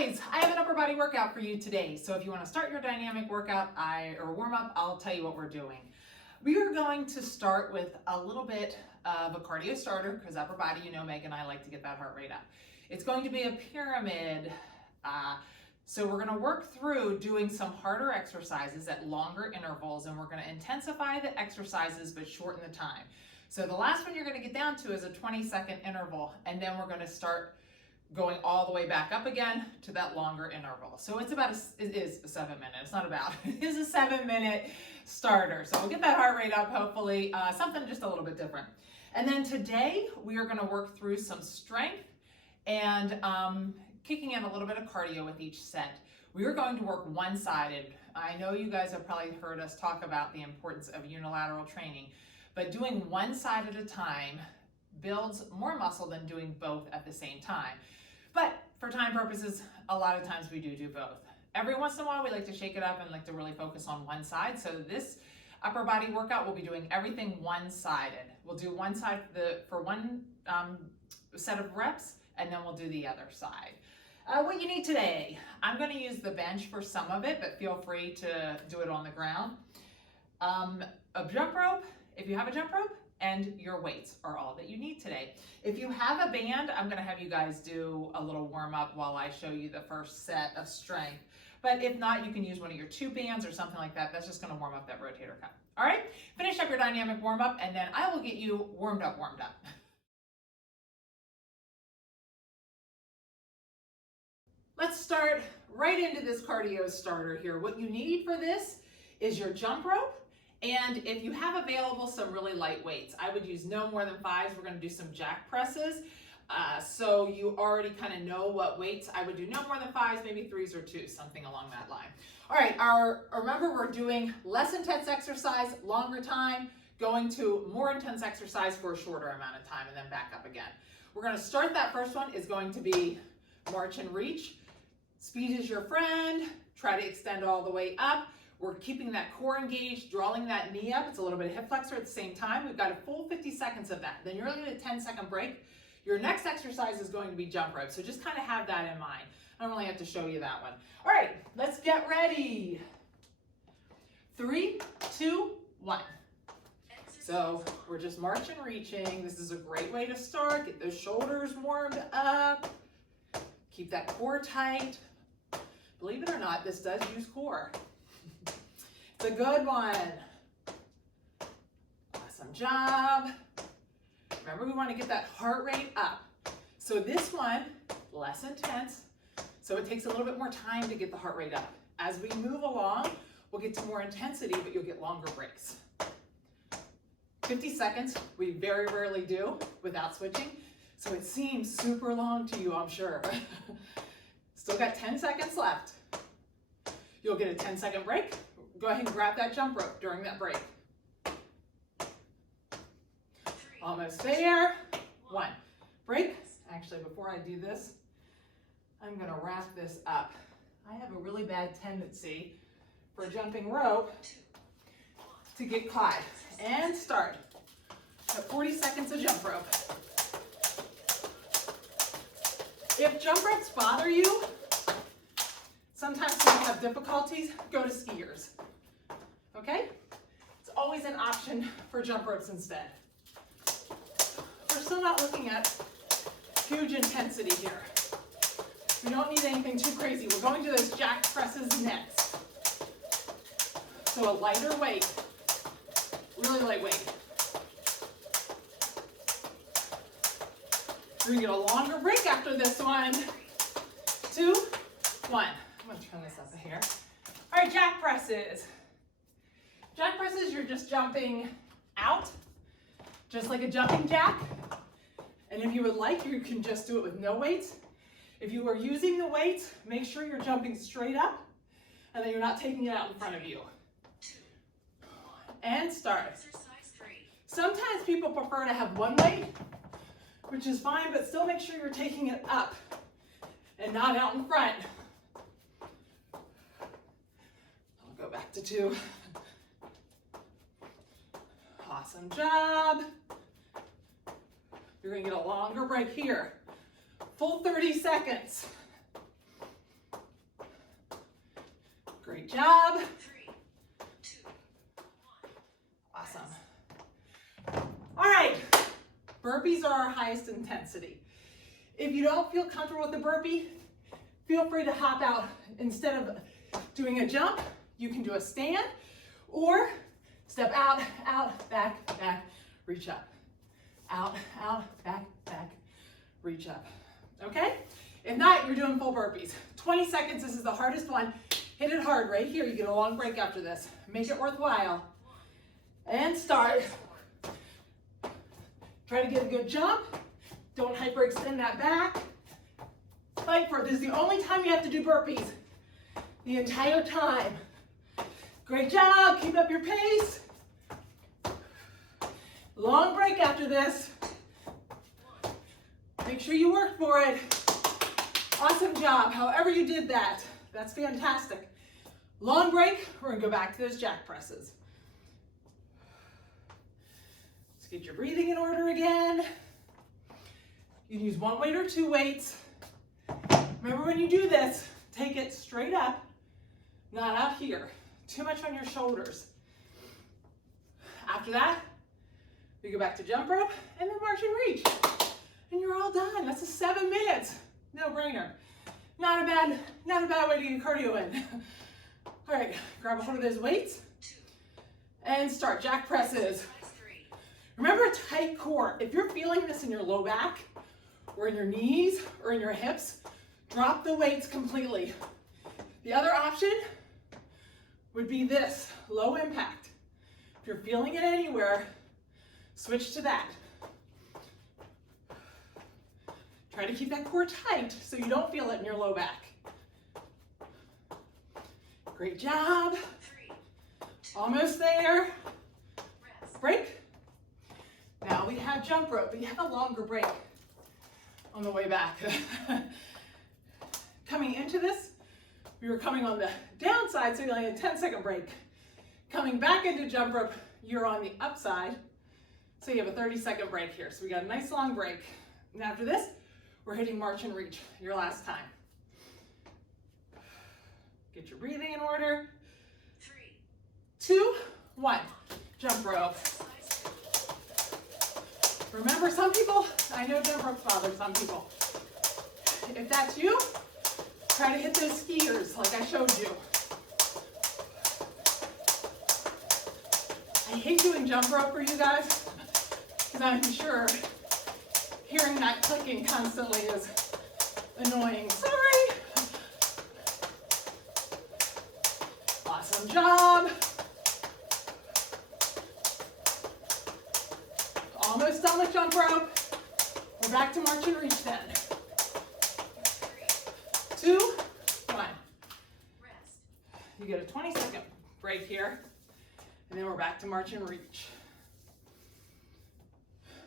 guys, I have an upper body workout for you today. So if you want to start your dynamic workout or warm up, I'll tell you what we're doing. We are going to start with a little bit of a cardio starter because upper body, you know, Meg and I like to get that heart rate up. It's going to be a pyramid. So we're going to work through doing some harder exercises at longer intervals, and we're going to intensify the exercises but shorten the time. So the last one you're going to get down to is a 20-second interval, and then we're going to start going all the way back up again to that longer interval. So it's about it is a 7 minute. It's not about, it is a 7-minute starter. So we'll get that heart rate up, hopefully, something just a little bit different. And then today we are going to work through some strength and kicking in a little bit of cardio with each set. We are going to work one-sided. I know you guys have probably heard us talk about the importance of unilateral training, but doing one side at a time builds more muscle than doing both at the same time. But for time purposes, a lot of times we do both. Every once in a while, we like to shake it up and like to really focus on one side. So this upper body workout, we'll be doing everything one-sided. We'll do one side for one set of reps, and then we'll do the other side. What you need today, I'm going to use the bench for some of it, but feel free to do it on the ground. A jump rope, if you have a jump rope, and your weights are all that you need today. If you have a band, I'm gonna have you guys do a little warm up while I show you the first set of strength. But if not, you can use one of your 2 bands or something like that. That's just gonna warm up that rotator cuff. All right, finish up your dynamic warm up, and then I will get you warmed up. Let's start right into this cardio starter here. What you need for this is your jump rope. And if you have available some really light weights, I would use no more than 5s. We're going to do some jack presses. So you already kind of know what weights. I would do no more than 5s, maybe 3s or 2s, something along that line. All right, remember we're doing less intense exercise, longer time, going to more intense exercise for a shorter amount of time, and then back up again. We're going to start, that first one is going to be march and reach. Speed is your friend. Try to extend all the way up. We're keeping that core engaged, drawing that knee up. It's a little bit of hip flexor at the same time. We've got a full 50 seconds of that. Then you're going to get a 10-second break. Your next exercise is going to be jump rope. So just kind of have that in mind. I don't really have to show you that one. All right, let's get ready. 3, 2, 1. So we're just marching, reaching. This is a great way to start. Get those shoulders warmed up. Keep that core tight. Believe it or not, this does use core. It's a good one. Awesome job. Remember, we want to get that heart rate up. So this one, less intense, so it takes a little bit more time to get the heart rate up. As we move along, we'll get to more intensity, but you'll get longer breaks. 50 seconds, we very rarely do without switching, so it seems super long to you, I'm sure. Still got 10 seconds left. You'll get a 10-second break. Go ahead and grab that jump rope during that break. Almost there. 1. Break. Actually, before I do this, I'm going to wrap this up. I have a really bad tendency for jumping rope to get caught. And start. Got 40 seconds of jump rope. If jump ropes bother you, sometimes people have difficulties, go to skiers. Okay? It's always an option for jump ropes instead. We're still not looking at huge intensity here. We don't need anything too crazy. We're going to those jack presses next. So a lighter weight, really lightweight. We're gonna get a longer break after this one. 2, 1. I'm gonna turn this up here. All right, jack presses. Jack presses, you're just jumping out, just like a jumping jack. And if you would like, you can just do it with no weights. If you are using the weights, make sure you're jumping straight up and that you're not taking it out in front of you. And start. Sometimes people prefer to have one weight, which is fine, but still make sure you're taking it up and not out in front. I'll go back to 2. Awesome job. You're going to get a longer break here. Full 30 seconds. job. Awesome. All right, burpees are our highest intensity. If you don't feel comfortable with the burpee, feel free to hop out. Instead of doing a jump, you can do a stand or step out, out, back, back, reach up. Out, out, back, back, reach up. Okay? If not, you're doing full burpees. 20 seconds, this is the hardest one. Hit it hard right here. You get a long break after this. Make it worthwhile. And start. Try to get a good jump. Don't hyperextend that back. Fight for it. This is the only time you have to do burpees. The entire time. Great job. Keep up your pace. Long break after this. Make sure you work for it. Awesome job. However you did that, that's fantastic. Long break. We're going to go back to those jack presses. Let's get your breathing in order again. You can use one weight or two weights. Remember, when you do this, take it straight up, not out here. Too much on your shoulders. After that, we go back to jump rope and then march and reach. And you're all done. That's a 7 minutes. No brainer. Not a bad way to get cardio in. All right, grab a hold of those weights and start jack presses. Remember, a tight core. If you're feeling this in your low back or in your knees or in your hips, drop the weights completely. The other option would be this, low impact. If you're feeling it anywhere, switch to that. Try to keep that core tight so you don't feel it in your low back. Great job. Almost there. Break. Now we have jump rope, but you have a longer break on the way back. Coming into this, we were coming on the downside, so you only had a 10-second break. Coming back into jump rope, you're on the upside, so you have a 30-second break here. So we got a nice long break. And after this, we're hitting march and reach, your last time. Get your breathing in order. 3, 2, 1. Jump rope. Remember, some people, I know jump ropes bother some people. If that's you, try to hit those skiers like I showed you. I hate doing jump rope for you guys because I'm sure hearing that clicking constantly is annoying. Sorry. Awesome job. Almost done with jump rope. We're back to march and reach then. 2, 1. You get a 20-second break here, and then we're back to march and reach.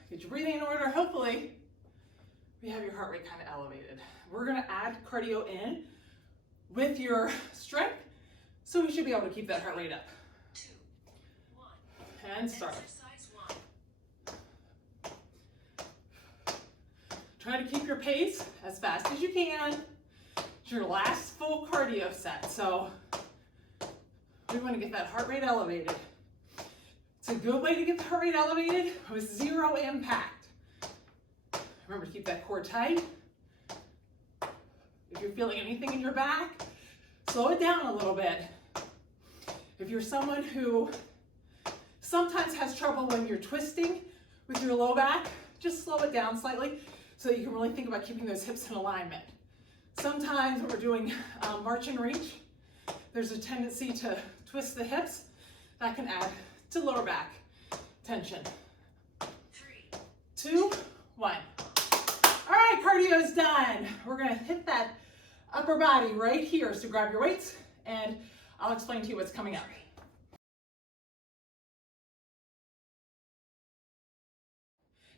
Get your breathing in order. Hopefully, we have your heart rate kind of elevated. We're going to add cardio in with your strength, so we should be able to keep that heart rate up. 2, 1. And start. Try to keep your pace as fast as you can. It's your last full cardio set, so we want to get that heart rate elevated. It's a good way to get the heart rate elevated with 0 impact. Remember to keep that core tight. If you're feeling anything in your back, slow it down a little bit. If you're someone who sometimes has trouble when you're twisting with your low back, just slow it down slightly so that you can really think about keeping those hips in alignment. Sometimes when we're doing march and reach, there's a tendency to twist the hips. That can add to lower back tension. 3, 2, 1. All right, cardio's done. We're gonna hit that upper body right here. So grab your weights and I'll explain to you what's coming up.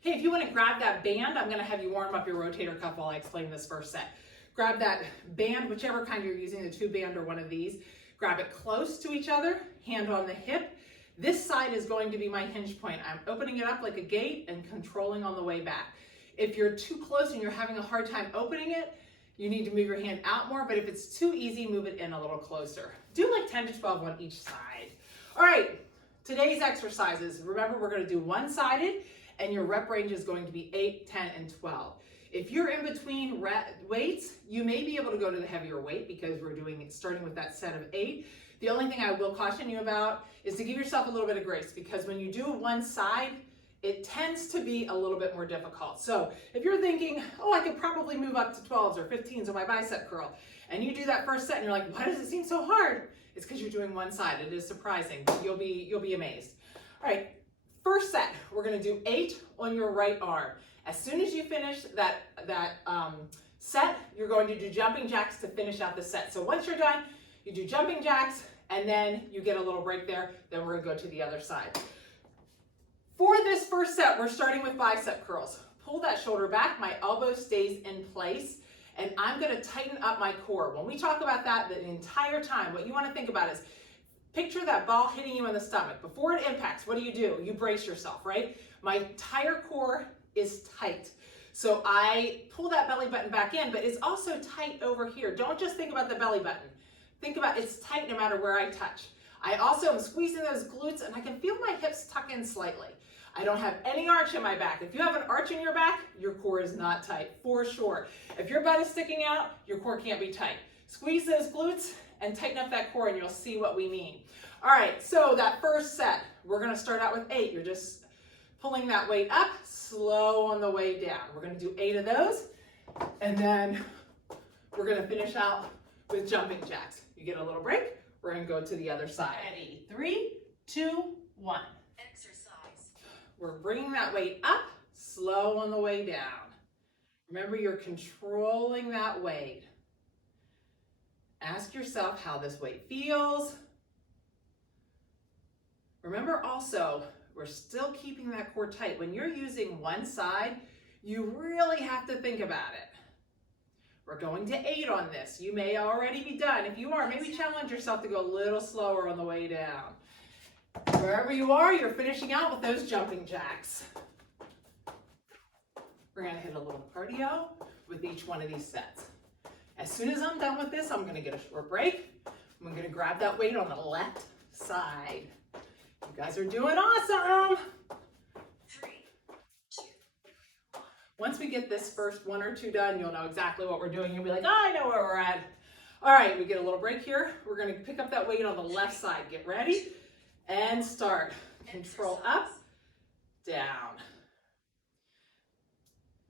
Hey, if you want to grab that band, I'm going to have you warm up your rotator cuff while I explain this first set. Grab that band, whichever kind you're using, the tube band or one of these. Grab it close to each other, hand on the hip. This side is going to be my hinge point. I'm opening it up like a gate and controlling on the way back. If you're too close and you're having a hard time opening it, you need to move your hand out more, but if it's too easy, move it in a little closer. Do like 10 to 12 on each side. All right, today's exercises, remember we're gonna do one-sided and your rep range is going to be 8, 10, and 12. If you're in between weights, you may be able to go to the heavier weight because we're starting with that set of 8. The only thing I will caution you about is to give yourself a little bit of grace, because when you do one side, it tends to be a little bit more difficult. So if you're thinking, oh, I could probably move up to 12s or 15s on my bicep curl, and you do that first set and you're like, why does it seem so hard? It's because you're doing one side. It is surprising, but you'll be amazed. All right, first set, we're gonna do 8 on your right arm. As soon as you finish that set, you're going to do jumping jacks to finish out the set. So once you're done, you do jumping jacks, and then you get a little break there. Then we're gonna go to the other side. For this first set, we're starting with bicep curls. Pull that shoulder back, my elbow stays in place, and I'm gonna tighten up my core. When we talk about that the entire time, what you wanna think about is, picture that ball hitting you in the stomach. Before it impacts, what do? You brace yourself, right? My entire core is tight. So I pull that belly button back in, but it's also tight over here. Don't just think about the belly button. Think about it's tight no matter where I touch. I also am squeezing those glutes, and I can feel my hips tuck in slightly. I don't have any arch in my back. If you have an arch in your back, your core is not tight, for sure. If your butt is sticking out, your core can't be tight. Squeeze those glutes and tighten up that core, and you'll see what we mean. All right, so that first set, we're gonna start out with 8. You're just pulling that weight up, slow on the way down. We're gonna do 8 of those, and then we're gonna finish out with jumping jacks. You get a little break, we're gonna go to the other side. Ready, 3, 2, 1. We're bringing that weight up, slow on the way down. Remember, you're controlling that weight. Ask yourself how this weight feels. Remember also, we're still keeping that core tight. When you're using one side, you really have to think about it. We're going to 8 on this. You may already be done. If you are, maybe challenge yourself to go a little slower on the way down. Wherever you are, you're finishing out with those jumping jacks. We're gonna hit a little cardio with each one of these sets. As soon as I'm done with this, I'm gonna get a short break. I'm gonna grab that weight on the left side. You guys are doing awesome. 3, 2, 1. Once we get this first 1 or 2 done, you'll know exactly what we're doing. You'll be like, oh, I know where we're at. All right, we get a little break here. We're gonna pick up that weight on the left side. Get ready. And start. Control up, down.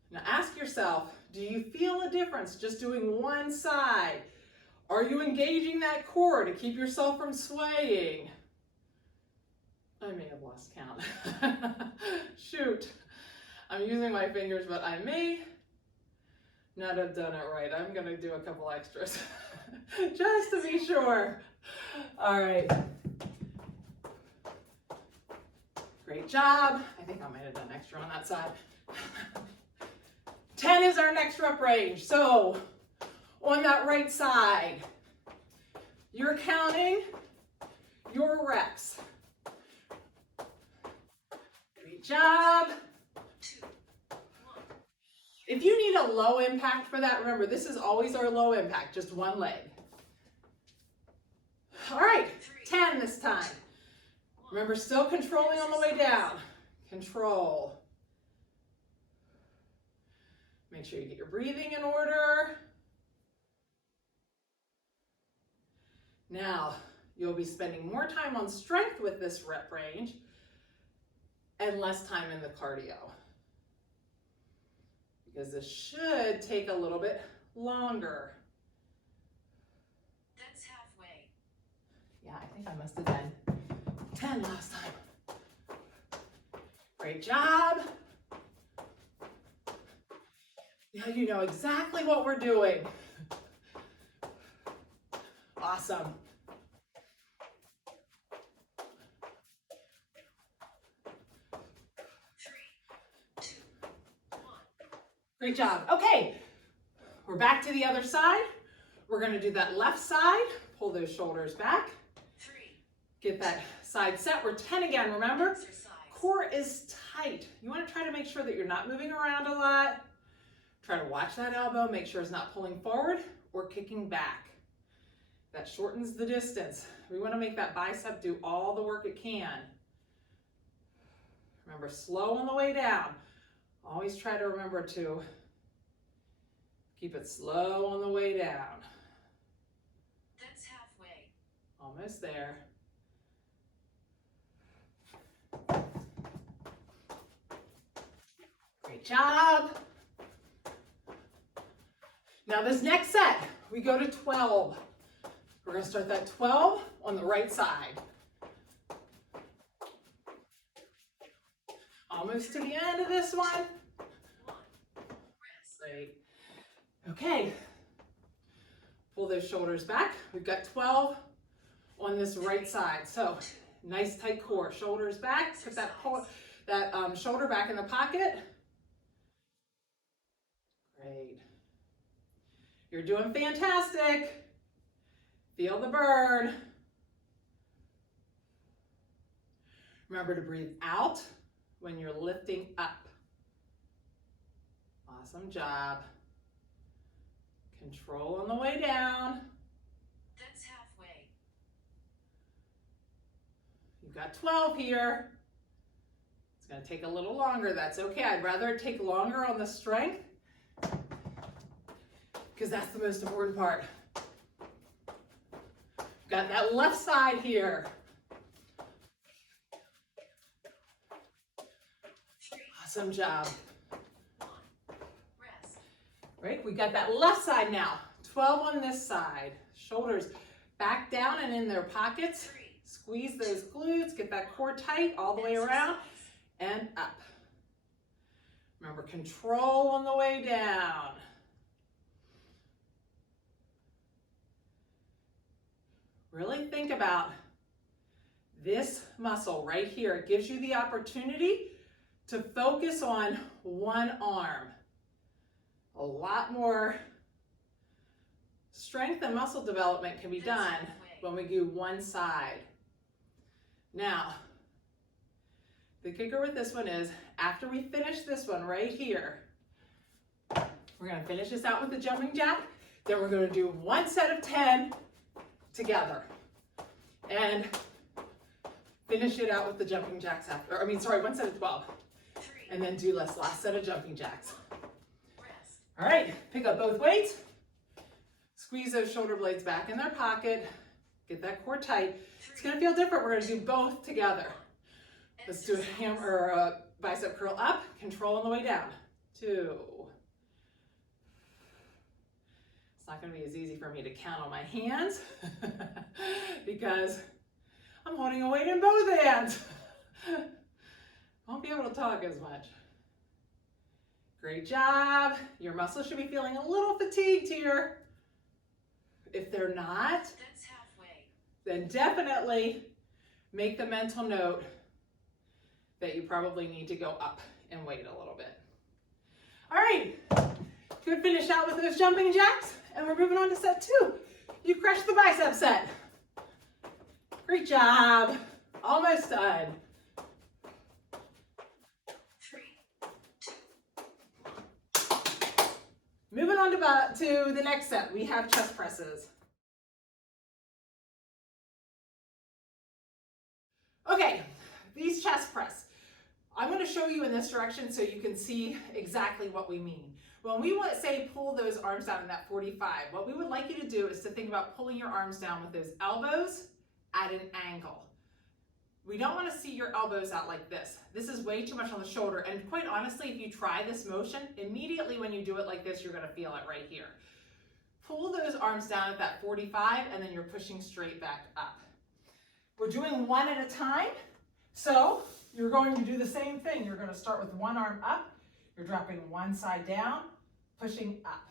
Now ask yourself, do you feel a difference just doing one side? Are you engaging that core to keep yourself from swaying? I may have lost count. Shoot. I'm using my fingers, but I may not have done it right. I'm gonna do a couple extras just to be sure. All right. Great job. I think I might have done extra on that side. 10 is our next rep range. So on that right side, you're counting your reps. Great job. 2, 1. If you need a low impact for that, remember, this is always our low impact, just one leg. All right, 10 this time. Remember, still controlling on the way down. Control. Make sure you get your breathing in order. Now, you'll be spending more time on strength with this rep range and less time in the cardio, because this should take a little bit longer. That's halfway. Yeah, I think I must have done 10 last time. Great job. Now you know exactly what we're doing. Awesome. Great job. Okay, we're back to the other side. We're going to do that left side. Pull those shoulders back. Get that side set. We're 10 again, remember? Core is tight. You want to try to make sure that you're not moving around a lot. Try to watch that elbow, make sure it's not pulling forward or kicking back. That shortens the distance. We want to make that bicep do all the work it can. Remember, slow on the way down. Always try to remember to keep it slow on the way down. That's halfway. Almost there. Great job. Now this next set, we go to 12. We're going to start that 12 on the right side. Almost to the end of this one. Great. Okay. Pull those shoulders back. We've got 12 on this right side. So nice tight core. Shoulders back. Put that shoulder back in the pocket. Great. You're doing fantastic. Feel the burn. Remember to breathe out when you're lifting up. Awesome job. Control on the way down. That's halfway. You've got 12 here. It's going to take a little longer. That's okay. I'd rather it take longer on the strength because that's the most important part. Got that left side here. Awesome job. Rest. Right, we got that left side now. 12 on this side. Shoulders back down and in their pockets. Squeeze those glutes, get that core tight all the way around and up. Remember, control on the way down. Really think about this muscle right here. It gives you the opportunity to focus on one arm. A lot more strength and muscle development can be done when we do one side. Now, the kicker with this one is after we finish this one right here, we're going to finish this out with the jumping jack. Then we're going to do one set of 10 together and finish it out with the jumping jacks after, one set of 12, and then do this last set of jumping jacks. All right, pick up both weights, squeeze those shoulder blades back in their pocket, get that core tight. It's gonna feel different. We're gonna do both together. Let's do a bicep curl up, control on the way down. 2. It's not going to be as easy for me to count on my hands because I'm holding a weight in both hands. Won't be able to talk as much. Great job. Your muscles should be feeling a little fatigued here. If they're not, That's halfway. then definitely make the mental note that you probably need to go up in weight a little bit. All right, good finish out with those jumping jacks. And we're moving on to set 2. You crushed the bicep set. Great job. Almost done. 3, 2. Moving on to the next set, we have chest presses. Okay, these chest press. I'm going to show you in this direction so you can see exactly what we mean. When we say pull those arms down in that 45, what we would like you to do is to think about pulling your arms down with those elbows at an angle. We don't want to see your elbows out like this. This is way too much on the shoulder, and quite honestly, if you try this motion, immediately when you do it like this, you're going to feel it right here. Pull those arms down at that 45, and then you're pushing straight back up. We're doing one at a time, so you're going to do the same thing. You're going to start with one arm up, you're dropping one side down, pushing up.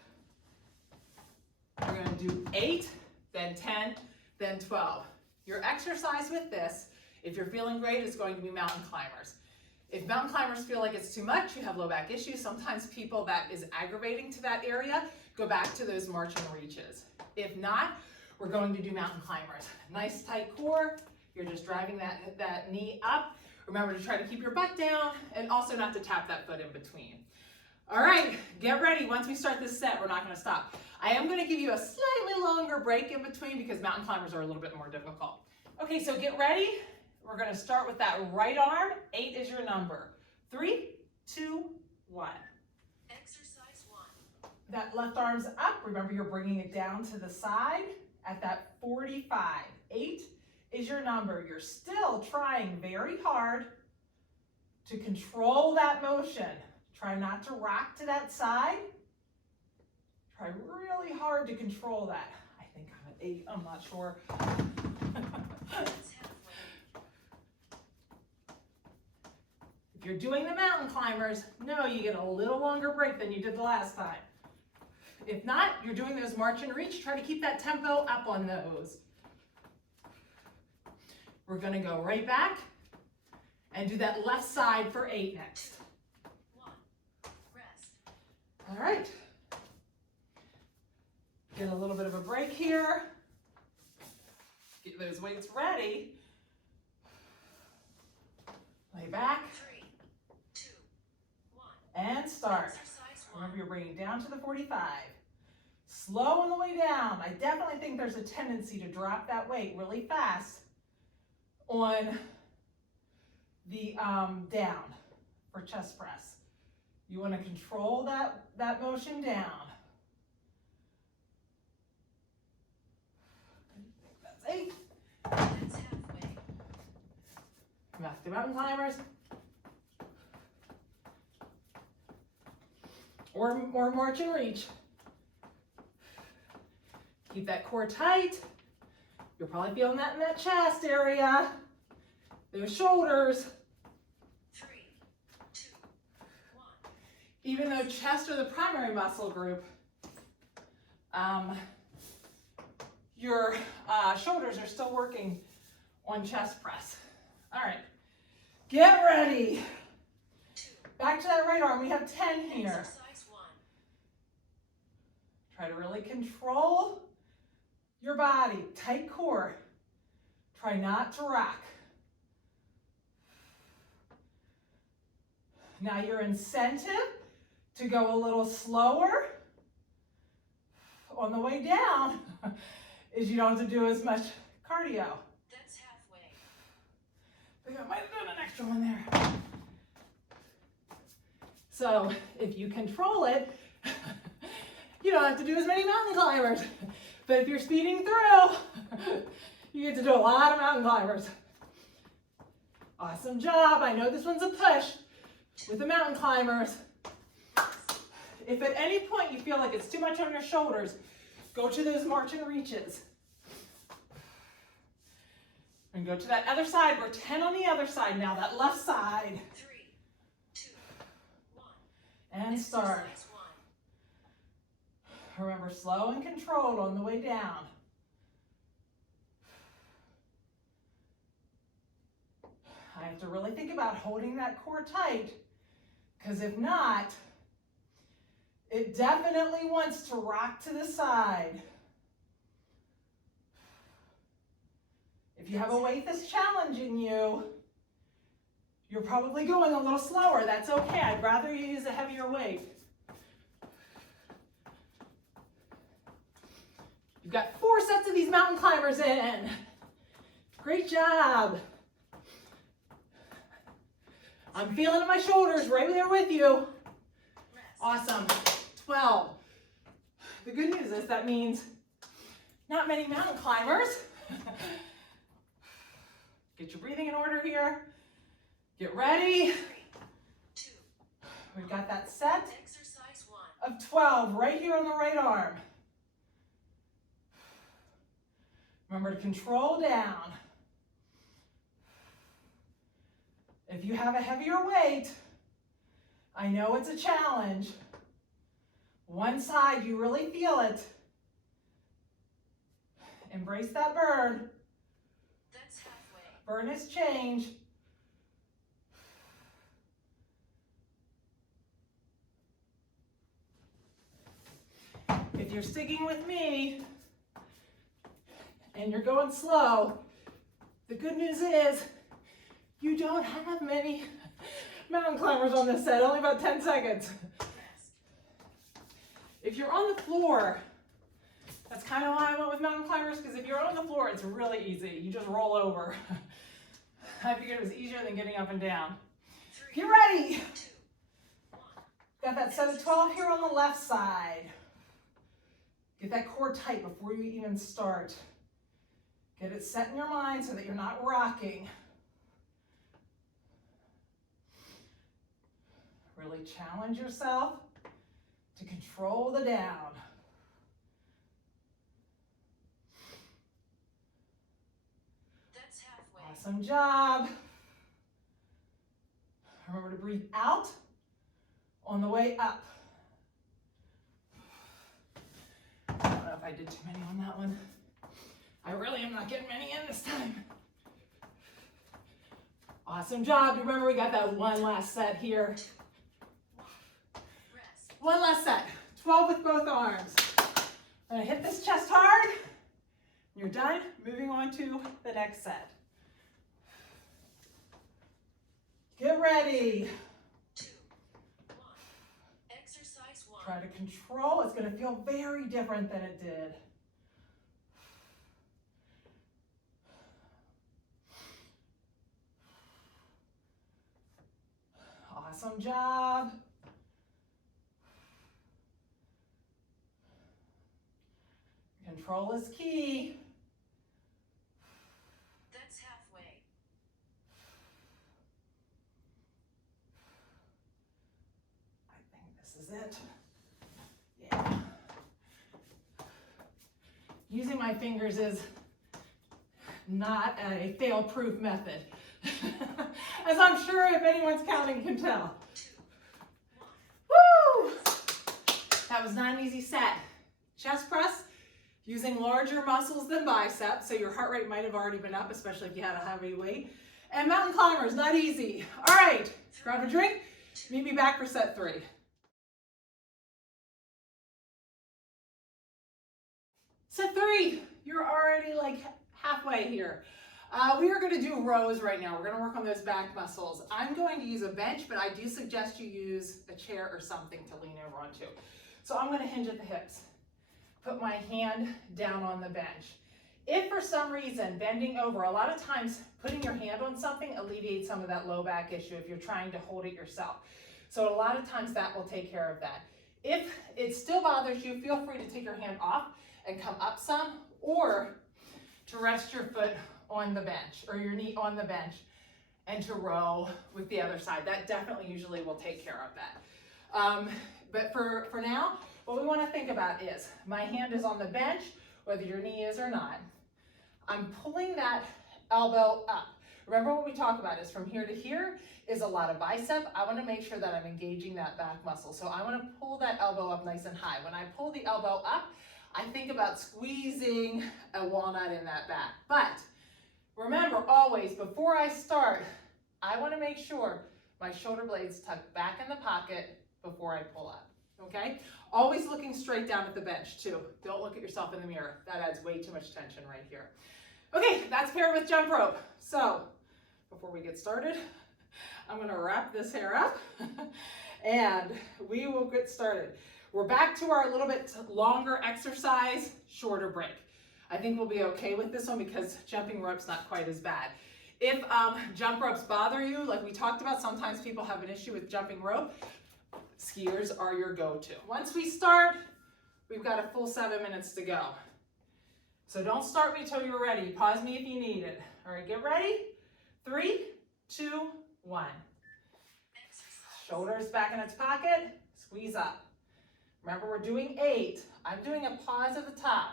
You're going to do 8, then 10, then 12. Your exercise with this, if you're feeling great, is going to be mountain climbers. If mountain climbers feel like it's too much, you have low back issues, sometimes people that is aggravating to that area, go back to those marching reaches. If not, we're going to do mountain climbers. Nice tight core, you're just driving that knee up. Remember to try to keep your butt down and also not to tap that foot in between. All right, get ready. Once we start this set, we're not going to stop. I am going to give you a slightly longer break in between because mountain climbers are a little bit more difficult. Okay, so get ready. We're going to start with that right arm. 8 is your number. 3, 2, 1. Exercise 1. That left arm's up. Remember, you're bringing it down to the side at that 45. 8 is your number. You're still trying very hard to control that motion. Try not to rock to that side. Try really hard to control that. I think I'm at 8, I'm not sure. That's halfway. If you're doing the mountain climbers, no, you get a little longer break than you did the last time. If not, you're doing those march and reach, try to keep that tempo up on those. We're gonna go right back and do that left side for 8 next. 1. Rest. All right. Get a little bit of a break here. Get those weights ready. Lay back 3, 2, 1. and start. Exercise 1. Remember, you're bringing down to the 45. Slow on the way down. I definitely think there's a tendency to drop that weight really fast on the down for chest press. You want to control that motion down. That's 8. That's halfway. Back to mountain climbers. Or march and reach. Keep that core tight. You're probably feeling that in that chest area. Those shoulders. 3, 2, 1. Even though chest are the primary muscle group, your shoulders are still working on chest press. All right, get ready. 2. Back to that right arm. We have 10 here. Exercise 1. Try to really control your body. Tight core. Try not to rock. Now your incentive to go a little slower on the way down is you don't have to do as much cardio. That's halfway. I think I might have done an extra one there. So if you control it, you don't have to do as many mountain climbers. But if you're speeding through, you get to do a lot of mountain climbers. Awesome job. I know this one's a push with the mountain climbers. If at any point you feel like it's too much on your shoulders, go to those march and reaches. And go to that other side. We're 10 on the other side now, that left side. 3, 2, 1. And start. Exercise 1. Remember, slow and controlled on the way down. I have to really think about holding that core tight, because if not, it definitely wants to rock to the side. If you have a weight that's challenging you, you're probably going a little slower. That's okay. I'd rather you use a heavier weight. You've got 4 sets of these mountain climbers in. Great job. I'm feeling it in my shoulders right there with you. Awesome. 12. The good news is that means not many mountain climbers. Get your breathing in order here. Get ready. 3, 2. We've got that set Exercise 1. of 12 right here on the right arm. Remember to control down. If you have a heavier weight, I know it's a challenge. One side, you really feel it. Embrace that burn. That's halfway. Burn is change. If you're sticking with me and you're going slow, the good news is you don't have many mountain climbers on this set, only about 10 seconds. Rest. If you're on the floor, that's kind of why I went with mountain climbers, because if you're on the floor, it's really easy. You just roll over. I figured it was easier than getting up and down. Get ready. Got that set of 12 here on the left side. Get that core tight before you even start. Get it set in your mind so that you're not rocking. Really challenge yourself to control the down. That's halfway. Awesome job. Remember to breathe out on the way up. I don't know if I did too many on that one. I really am not getting many in this time. Awesome job. Remember, we got that one last set here. Rest. One last set. 12 with both arms. I'm gonna hit this chest hard. You're done. Moving on to the next set. Get ready. 2, 1. Exercise 1. Try to control. It's going to feel very different than it did. Awesome job. Control is key. That's halfway. I think this is it. Yeah. Using my fingers is not a fail-proof method. As I'm sure if anyone's counting can tell. 2, 1. Woo! That was not an easy set. Chest press, using larger muscles than biceps, so your heart rate might have already been up, especially if you had a heavy weight. And mountain climbers, not easy. All right, grab a drink. Meet me back for set 3. Set 3, you're already like halfway here. We are going to do rows right now. We're going to work on those back muscles. I'm going to use a bench, but I do suggest you use a chair or something to lean over onto. So I'm going to hinge at the hips. Put my hand down on the bench. If for some reason bending over, a lot of times putting your hand on something alleviates some of that low back issue if you're trying to hold it yourself. So a lot of times that will take care of that. If it still bothers you, feel free to take your hand off and come up some, or to rest your foot on the bench or your knee on the bench and to row with the other side. That definitely usually will take care of that. But for now, what we want to think about is my hand is on the bench, whether your knee is or not. I'm pulling that elbow up. Remember what we talked about is from here to here is a lot of bicep. I want to make sure that I'm engaging that back muscle. So I want to pull that elbow up nice and high. When I pull the elbow up, I think about squeezing a walnut in that back. But remember always, before I start, I want to make sure my shoulder blades tuck back in the pocket before I pull up, okay? Always looking straight down at the bench too. Don't look at yourself in the mirror. That adds way too much tension right here. Okay, that's paired with jump rope. So before we get started, I'm gonna wrap this hair up and we will get started. We're back to our little bit longer exercise, shorter break. I think we'll be okay with this one because jumping rope's not quite as bad. If jump ropes bother you, like we talked about, sometimes people have an issue with jumping rope, skiers are your go-to. Once we start, we've got a full 7 minutes to go. So don't start me till you're ready. Pause me if you need it. All right, get ready. 3, 2, 1. Shoulders back in its pocket, squeeze up. Remember, we're doing 8. I'm doing a pause at the top.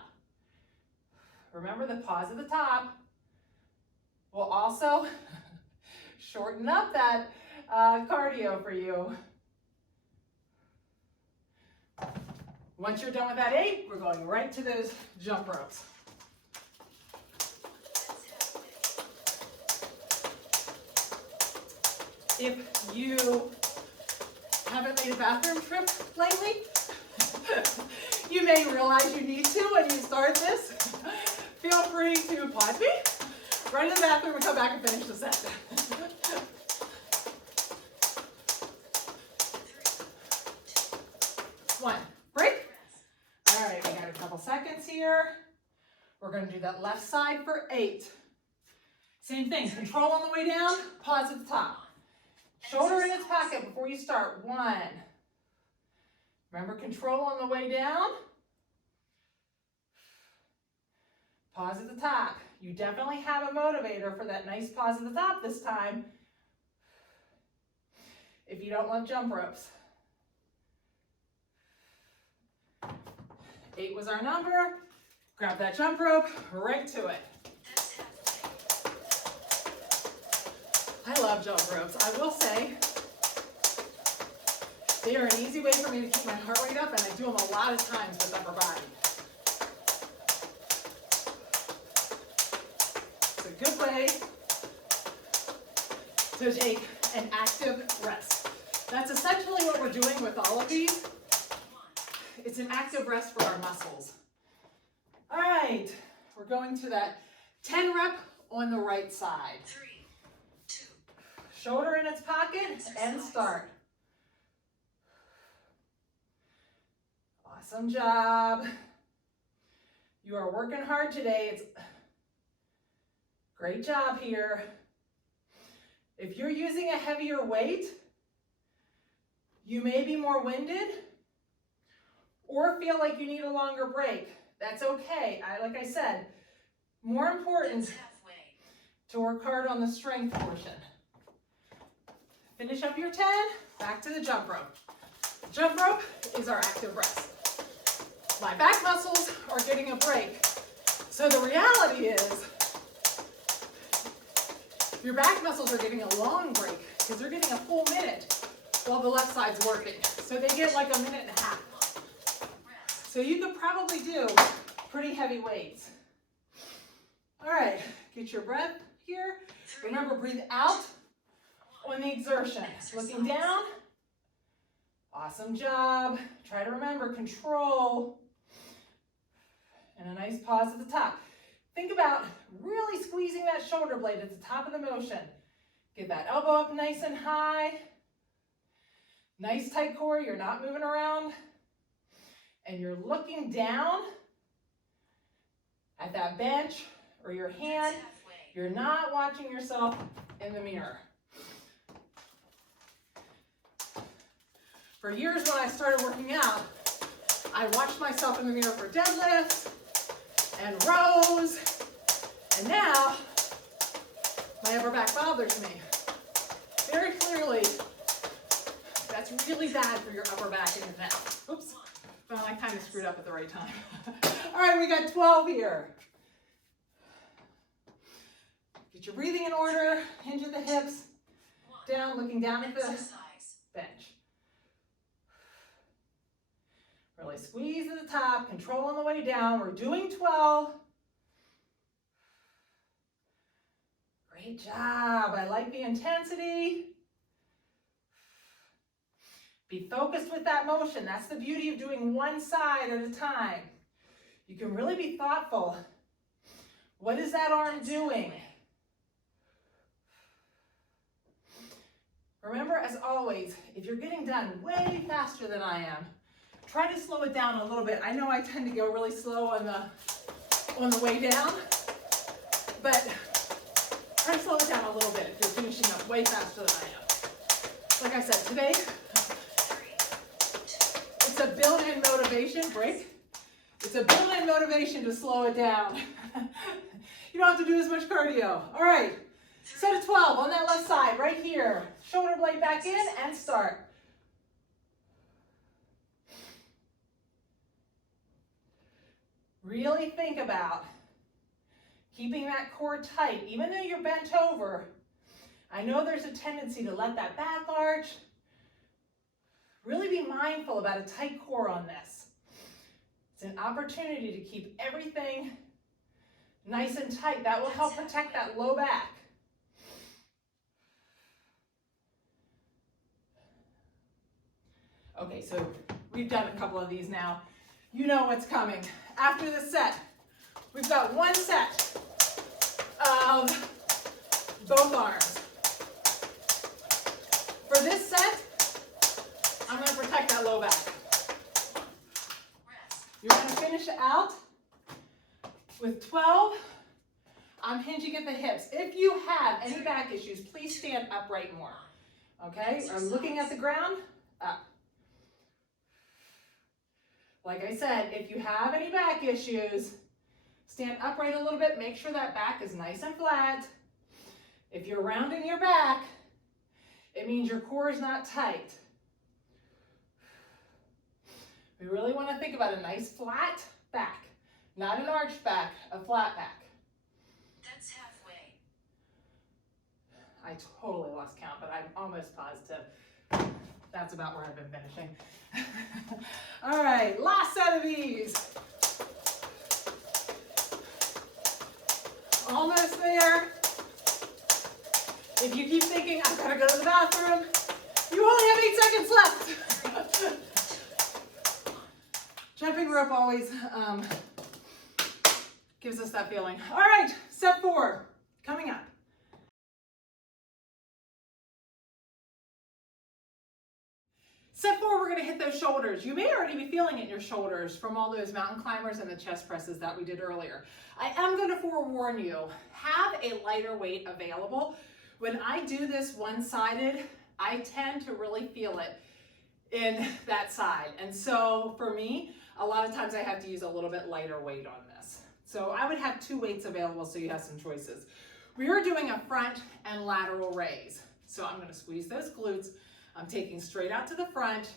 Remember, the pause at the top will also shorten up that cardio for you. Once you're done with that 8, we're going right to those jump ropes. If you haven't made a bathroom trip lately, you may realize you need to when you start this. Feel free to pause me, run to the bathroom, and come back and finish the set. 1, break, seconds here. We're going to do that left side for 8. Same thing, control on the way down, pause at the top. Shoulder in its pocket before you start. 1. Remember, control on the way down. Pause at the top. You definitely have a motivator for that nice pause at the top this time. If you don't love jump ropes. 8 was our number. Grab that jump rope, right to it. I love jump ropes. I will say, they are an easy way for me to keep my heart rate up, and I do them a lot of times with upper body. It's a good way to take an active rest. That's essentially what we're doing with all of these. It's an active rest for our muscles. All right, we're going to that 10 rep on the right side. 3, 2. Shoulder in its pocket and start. Awesome job. You are working hard today. It's great job here. If you're using a heavier weight, you may be more winded or feel like you need a longer break. That's okay. Like I said, more important to work hard on the strength portion. Finish up your 10, back to the jump rope. Jump rope is our active rest. My back muscles are getting a break. So the reality is, your back muscles are getting a long break because they're getting a full minute while the left side's working. So they get like a minute and a half. So you could probably do pretty heavy weights. All right, get your breath here. Remember, breathe out on the exertion. Looking down. Awesome job. Try to remember control. And a nice pause at the top. Think about really squeezing that shoulder blade at the top of the motion. Get that elbow up nice and high. Nice tight core, you're not moving around. And you're looking down at that bench or your hand. You're not watching yourself in the mirror. For years when I started working out, I watched myself in the mirror for deadlifts and rows, and now my upper back bothers me. Very clearly, that's really bad for your upper back and your neck. Oops. Well, I kind of screwed up at the right time. All right, we got 12 here. Get your breathing in order, hinge at the hips, down, looking down at the bench. Really squeeze at the top, control on the way down. We're doing 12. Great job. I like the intensity. Be focused with that motion. That's the beauty of doing one side at a time. You can really be thoughtful. What is that arm doing? Remember, as always, if you're getting done way faster than I am, try to slow it down a little bit. I know I tend to go really slow on the way down, but try to slow it down a little bit if you're finishing up way faster than I am. Like I said, today, it's a built-in motivation, break. It's a built-in motivation to slow it down. You don't have to do as much cardio. All right, set of 12 on that left side, right here. Shoulder blade back in and start. Really think about keeping that core tight. Even though you're bent over, I know there's a tendency to let that back arch. Really be mindful about a tight core on this. It's an opportunity to keep everything nice and tight. That will help protect that low back. Okay, so we've done a couple of these now. You know what's coming. After this set, we've got one set of both arms. For this set, I'm going to protect that low back. You're going to finish finish out with 12. I'm hinging at the hips. If you have any back issues, please stand upright more. Okay, I'm looking at the ground, up. Like I said, if you have any back issues, stand upright a little bit. Make sure that back is nice and flat. If you're rounding your back, it means your core is not tight. We really want to think about a nice flat back, not an arched back, a flat back. That's halfway. I totally lost count, but I'm almost positive. That's about where I've been finishing. All right, last set of these. Almost there. If you keep thinking, I've got to go to the bathroom, you only have 8 seconds left. Jumping rope always gives us that feeling. All right, step 4, coming up. Step 4, we're gonna hit those shoulders. You may already be feeling it in your shoulders from all those mountain climbers and the chest presses that we did earlier. I am gonna forewarn you, have a lighter weight available. When I do this one-sided, I tend to really feel it in that side. And so for me, a lot of times I have to use a little bit lighter weight on this. So I would have 2 weights available so you have some choices. We are doing a front and lateral raise. So I'm gonna squeeze those glutes. I'm taking straight out to the front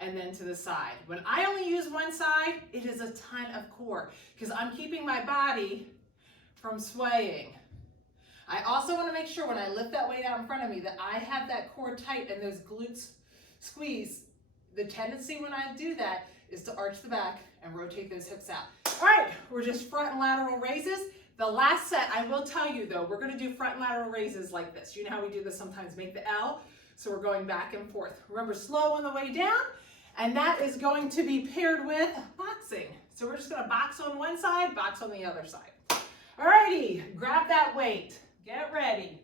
and then to the side. When I only use one side, it is a ton of core because I'm keeping my body from swaying. I also want to make sure when I lift that weight out in front of me that I have that core tight and those glutes squeeze. The tendency when I do that is to arch the back and rotate those hips out. All right, we're just front and lateral raises. The last set, I will tell you though, we're going to do front and lateral raises like this. You know how we do this sometimes, make the L. So we're going back and forth. Remember, slow on the way down, and that is going to be paired with boxing. So we're just gonna box on one side, box on the other side. Alrighty, grab that weight. Get ready.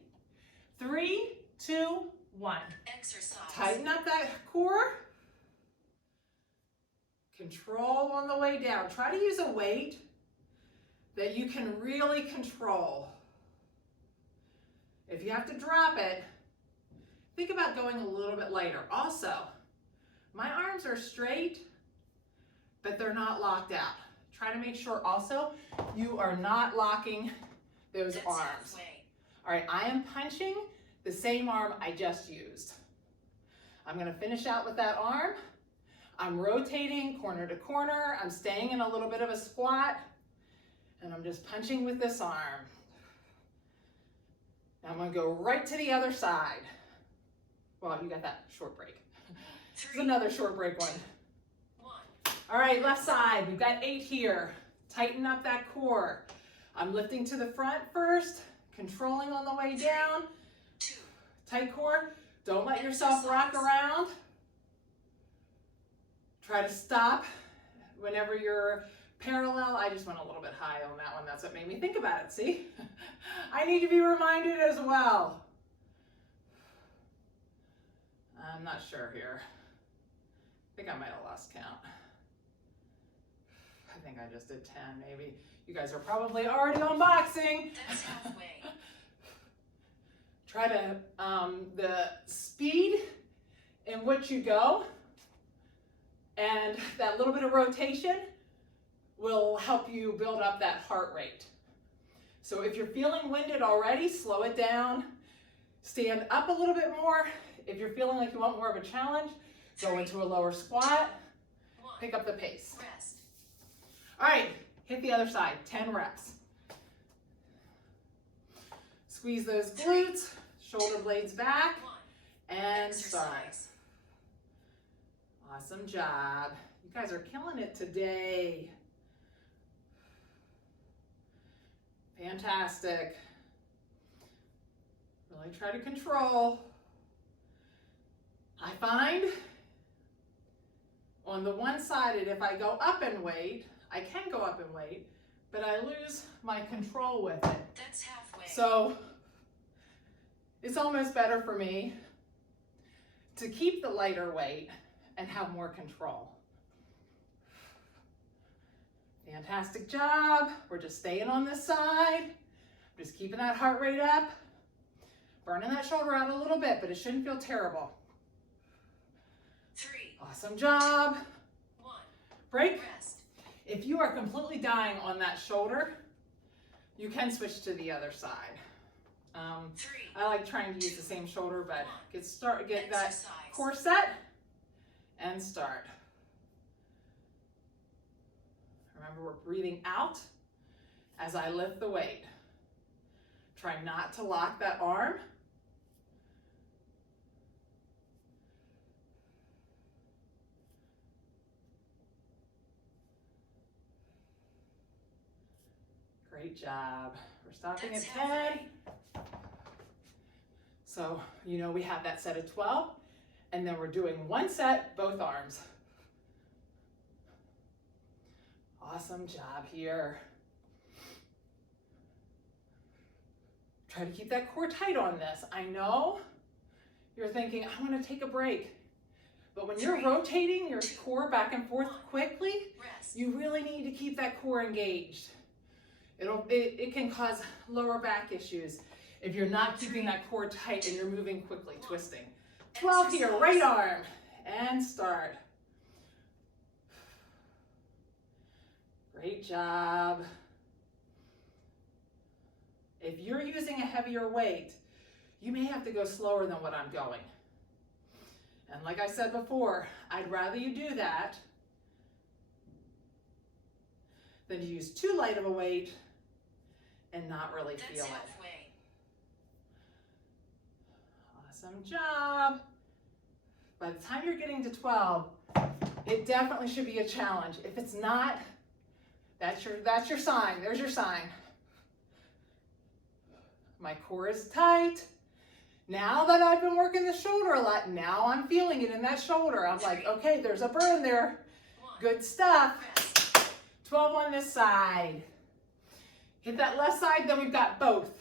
3, 2, 1. Exercise. Tighten up that core. Control on the way down. Try to use a weight that you can really control. If you have to drop it, think about going a little bit lighter. Also, my arms are straight, but they're not locked out. Try to make sure also you are not locking those That's arms. halfway. All right, I am punching the same arm I just used. I'm gonna finish out with that arm. I'm rotating corner to corner. I'm staying in a little bit of a squat, and I'm just punching with this arm. Now I'm gonna go right to the other side. Well, you got that short break. This is another short break one. 1. All right, left side. We've got 8 here. Tighten up that core. I'm lifting to the front first, controlling on the way down. 2. Tight core. Don't let yourself rock around. Try to stop whenever you're parallel. I just went a little bit high on that one. That's what made me think about it, see? I need to be reminded as well. I'm not sure here. I think I might have lost count. I think I just did 10 maybe. You guys are probably already on boxing. That's halfway. Try to, the speed in which you go and that little bit of rotation will help you build up that heart rate. So if you're feeling winded already, slow it down. Stand up a little bit more. If you're feeling like you want more of a challenge, go into a lower squat, 1. pick up the pace. Rest. All right, hit the other side, 10 reps. Squeeze those glutes, shoulder blades back, 1. and start. Exercise. Awesome job. You guys are killing it today. Fantastic. Really try to control. I find on the one-sided, if I go up in weight, I can go up in weight, but I lose my control with it. That's halfway. So it's almost better for me to keep the lighter weight and have more control. Fantastic job. We're just staying on this side. Just keeping that heart rate up. Burning that shoulder out a little bit, but it shouldn't feel terrible. 3, Awesome job. 1. Break. Rest. If you are completely dying on that shoulder, you can switch to the other side. 3. I like trying to use the same shoulder, but get that Exercise. core set and start. Remember, we're breathing out as I lift the weight. Try not to lock that arm. Great job. We're stopping at 10. So, you know, we have that set of 12, and then we're doing one set, both arms. Awesome job here. Try to keep that core tight on this. I know you're thinking, I want to take a break. But when you're rotating your core back and forth quickly, you really need to keep that core engaged. It can cause lower back issues if you're not keeping that core tight and you're moving quickly, twisting. 12 here, right arm, and start. Great job. If you're using a heavier weight, you may have to go slower than what I'm going. And like I said before, I'd rather you do that than to use too light of a weight and not really feel it. Awesome job. By the time you're getting to 12, it definitely should be a challenge. If it's not, that's your sign. There's your sign. My core is tight. Now that I've been working the shoulder a lot, now I'm feeling it in that shoulder. I'm like, okay, there's a burn there. Good stuff. 12 on this side. Hit that left side, then we've got both.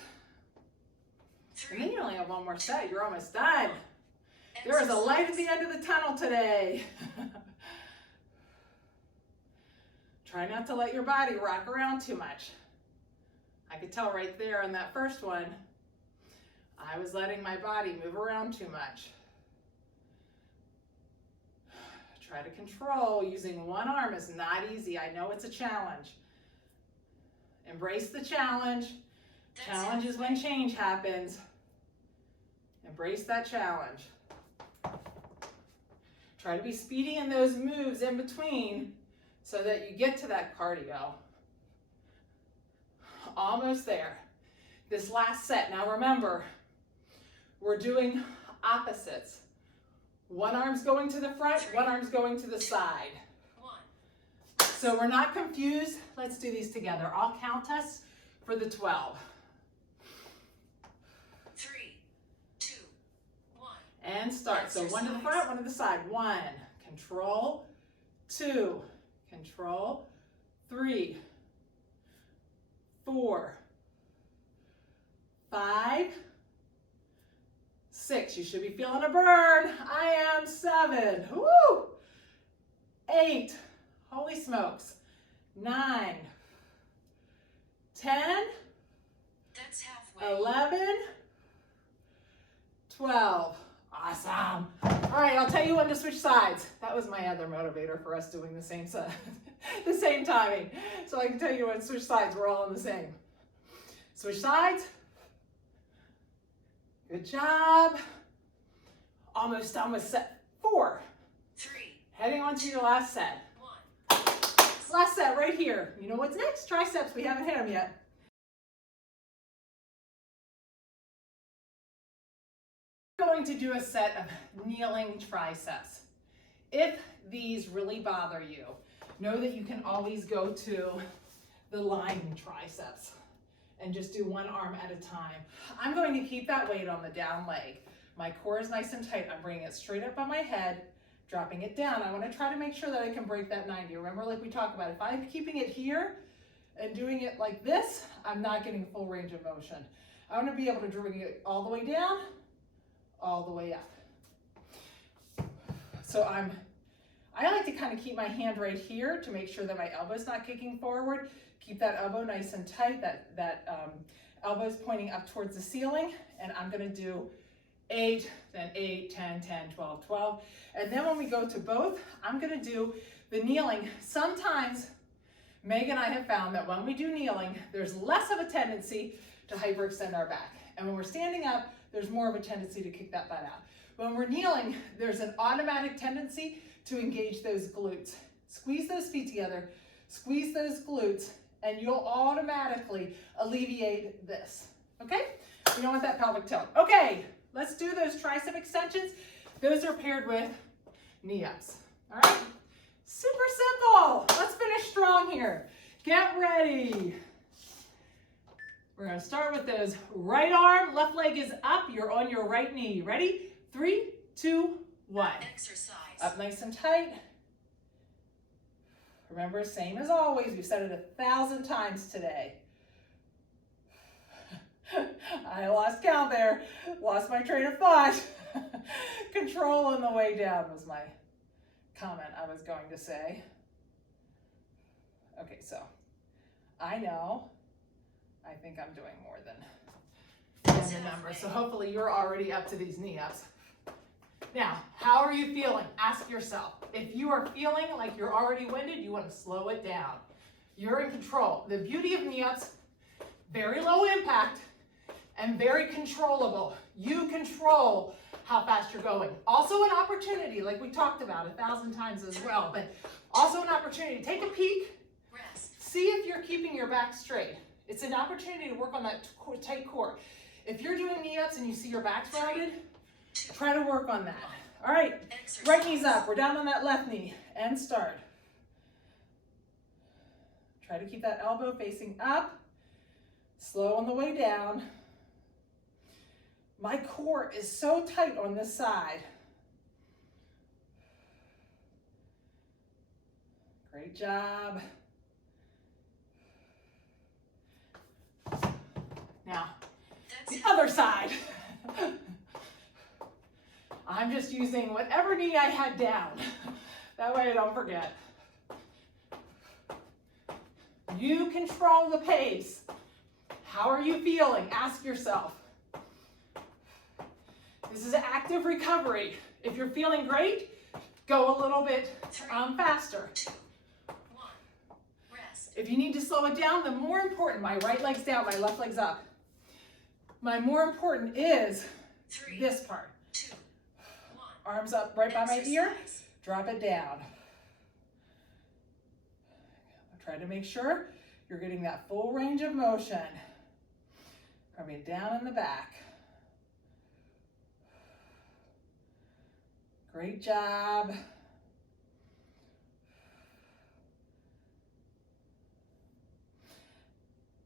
And then you only have one more set. You're almost done. There is a light at the end of the tunnel today. Try not to let your body rock around too much. I could tell right there on that first one, I was letting my body move around too much. Try to control. Using one arm is not easy. I know it's a challenge. Embrace the challenge. Challenge is when change happens. Embrace that challenge. Try to be speedy in those moves in between so that you get to that cardio. Almost there. This last set, now remember, we're doing opposites. One arm's going to the front, one arm's going to the side. So we're not confused. Let's do these together. I'll count us for the 12. 3, 2, 1. And start. So one to the front, one to the side. 1, control. 2, control. 3, 4, 5, 6. You should be feeling a burn. I am 7. Woo! 8. Holy smokes. 9, 10, That's halfway. 11, 12. Awesome. All right, I'll tell you when to switch sides. That was my other motivator for us doing the same the same timing. So I can tell you when to switch sides. We're all in the same. Switch sides. Good job. Almost done with set 4. 3, Heading on to your last set. 1. Last set right here. You know what's next? Triceps. We haven't hit them yet. We're going to do a set of kneeling triceps. If these really bother you, know that you can always go to the lying triceps and just do one arm at a time. I'm going to keep that weight on the down leg. My core is nice and tight. I'm bringing it straight up on my head, dropping it down. I want to try to make sure that I can break that 90. Remember, like we talked about, if I'm keeping it here and doing it like this, I'm not getting full range of motion. I want to be able to bring it all the way down, all the way up. So I like to kind of keep my hand right here to make sure that my elbow's not kicking forward. Keep that elbow nice and tight, that elbow's pointing up towards the ceiling, and I'm gonna do 8, then 8, 10, 10, 12, 12. And then when we go to both, I'm gonna do the kneeling. Sometimes Meg and I have found that when we do kneeling, there's less of a tendency to hyperextend our back. And when we're standing up, there's more of a tendency to kick that butt out. When we're kneeling, there's an automatic tendency to engage those glutes. Squeeze those feet together, squeeze those glutes, and you'll automatically alleviate this, okay? We don't want that pelvic tilt. Okay, let's do those tricep extensions. Those are paired with knee ups, all right? Super simple. Let's finish strong here. Get ready. We're gonna start with those right arm, left leg is up, you're on your right knee. Ready? 3, 2, 1. Exercise. Up nice and tight. Remember, same as always, we've said it 1,000 times today. I lost count there, lost my train of thought. Control on the way down was my comment I was going to say. Okay, so I know, I think I'm doing more than the number, so hopefully you're already up to these knee ups. Now, how are you feeling? Ask yourself. If you are feeling like you're already winded, you want to slow it down. You're in control. The beauty of knee ups, very low impact and very controllable. You control how fast you're going. Also an opportunity, like we talked about 1,000 times as well, but also an opportunity. Take a peek. Rest. See if you're keeping your back straight. It's an opportunity to work on that tight core. If you're doing knee ups and you see your back's rounded, try to work on that. All right, right knee's up. We're down on that left knee and start. Try to keep that elbow facing up. Slow on the way down. My core is so tight on this side. Great job. Now, the other side. I'm just using whatever knee I had down. That way I don't forget. You control the pace. How are you feeling? Ask yourself. This is active recovery. If you're feeling great, go a little bit faster. 2, 1. Rest. If you need to slow it down, the more important, my right leg's down, my left leg's up. My more important is 3, this part. 2, 1. Arms up right by my ear, Exercise. drop it down. Try to make sure you're getting that full range of motion. Coming down in the back. Great job.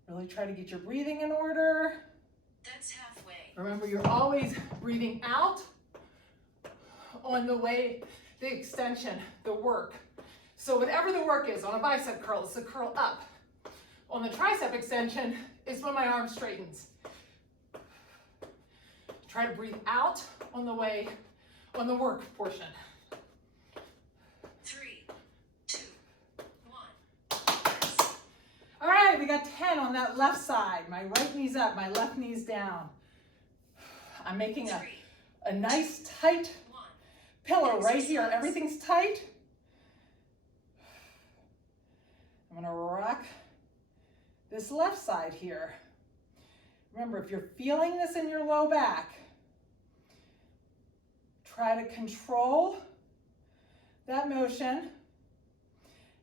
Really try to get your breathing in order. That's halfway. Remember, you're always breathing out on the way, the extension, the work. So whatever the work is, on a bicep curl, it's the curl up. On the tricep extension, it's when my arm straightens. Try to breathe out on the way, on the work portion. 3, 2, 1. Rest. All right, we got 10 on that left side. My right knee's up, my left knee's down. I'm making 3, a nice tight 1. pillow right here. Everything's tight. I'm gonna rock this left side here. Remember, if you're feeling this in your low back, try to control that motion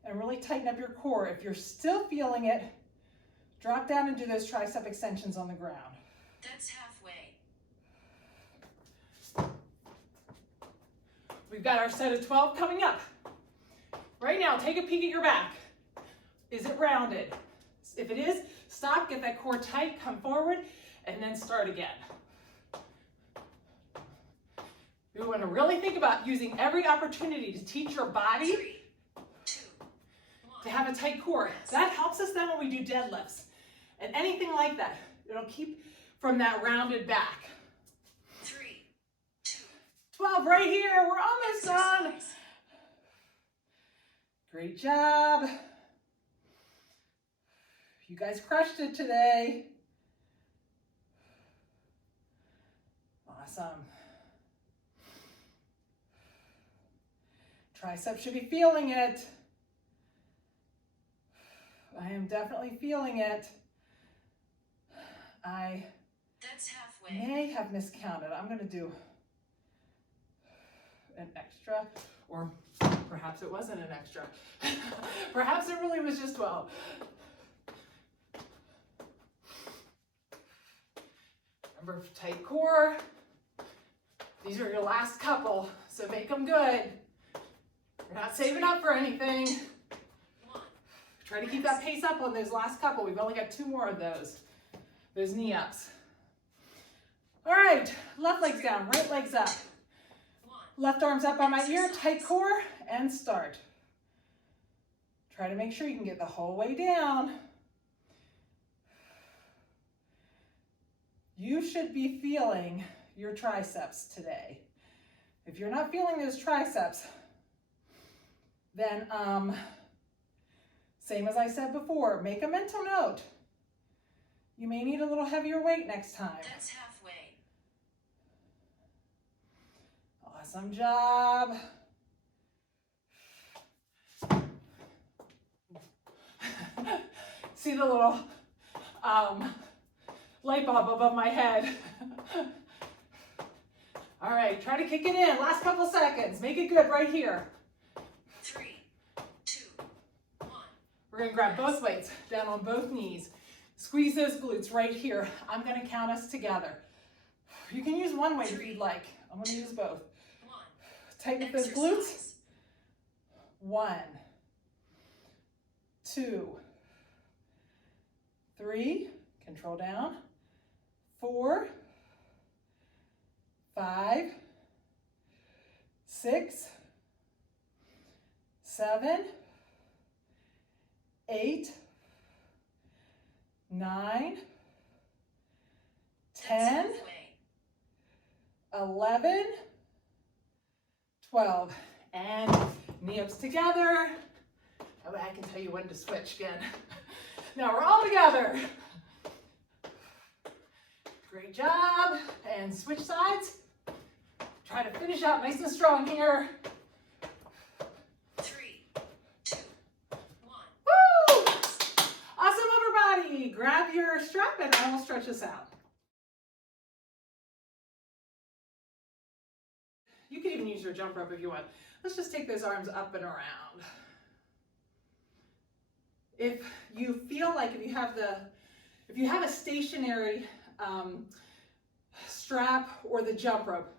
and really tighten up your core. If you're still feeling it, drop down and do those tricep extensions on the ground. That's halfway. We've got our set of 12 coming up. Right now, take a peek at your back. Is it rounded? If it is, stop, get that core tight, come forward, and then start again. You want to really think about using every opportunity to teach your body 3, 2, 1. to have a tight core. That helps us then when we do deadlifts and anything like that. It'll keep from that rounded back. 3, 2. 12 right here. We're almost done. Exercise. Great job. You guys crushed it today. Awesome. Triceps should be feeling it. I am definitely feeling it. That's halfway. May have miscounted. I'm going to do an extra, or perhaps it wasn't an extra. Perhaps it really was just 12. Remember, tight core. These are your last couple, so make them good. You're not saving up for anything. Try to keep that pace up on those last couple. We've only got 2 more of those knee ups. All right, left leg's down, right leg's up. Left arm's up by my ear, tight core, and start. Try to make sure you can get the whole way down. You should be feeling your triceps today. If you're not feeling those triceps, then same as I said before, make a mental note. You may need a little heavier weight next time. That's halfway. Awesome job. See the little light bulb above my head. All right, try to kick it in. Last couple seconds. Make it good right here. 3, 2, 1. We're gonna grab both weights down on both knees. Squeeze those glutes right here. I'm gonna count us together. You can use one weight if you'd like. I'm gonna use both. 1. Tighten up those glutes. 1, 2, 3, control down. 4, 5, 6, 7, 8, 9, 10, 11, 12, and knee ups together. That way I can tell you when to switch again. Now we're all together. Great job, and switch sides. Try to finish out nice and strong here. 3, 2, 1. Woo! Awesome upper body. Grab your strap and I will stretch this out. You can even use your jump rope if you want. Let's just take those arms up and around. If you feel like if you have a stationary strap or the jump rope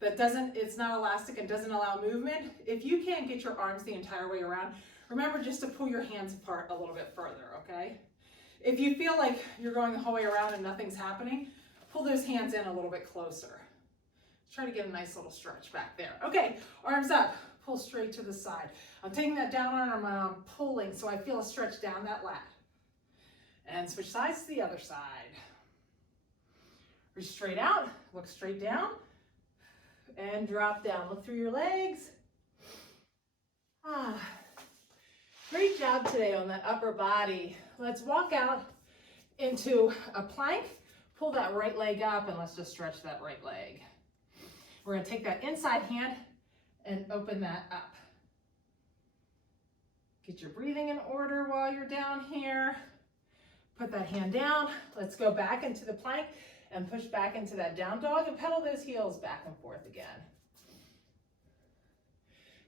that it's not elastic and doesn't allow movement, if you can't get your arms the entire way around, remember just to pull your hands apart a little bit further, okay? If you feel like you're going the whole way around and nothing's happening, pull those hands in a little bit closer. Try to get a nice little stretch back there. Okay, arms up, pull straight to the side. I'm taking that down arm and I'm pulling so I feel a stretch down that lat. And switch sides to the other side. Reach straight out, look straight down, and drop down. Look through your legs. Great job today on that upper body. Let's walk out into a plank. Pull that right leg up and let's just stretch that right leg. We're going to take that inside hand and open that up. Get your breathing in order while you're down here. Put that hand down. Let's go back into the plank and push back into that down dog and pedal those heels back and forth again.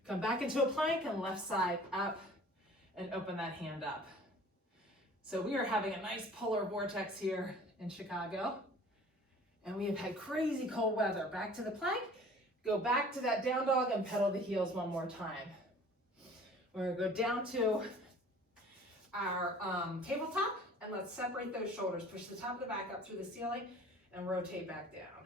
Come back into a plank and left side up and open that hand up. So we are having a nice polar vortex here in Chicago. And we have had crazy cold weather. Back to the plank, go back to that down dog and pedal the heels one more time. We're gonna go down to our tabletop and let's separate those shoulders. Push the top of the back up through the ceiling and rotate back down.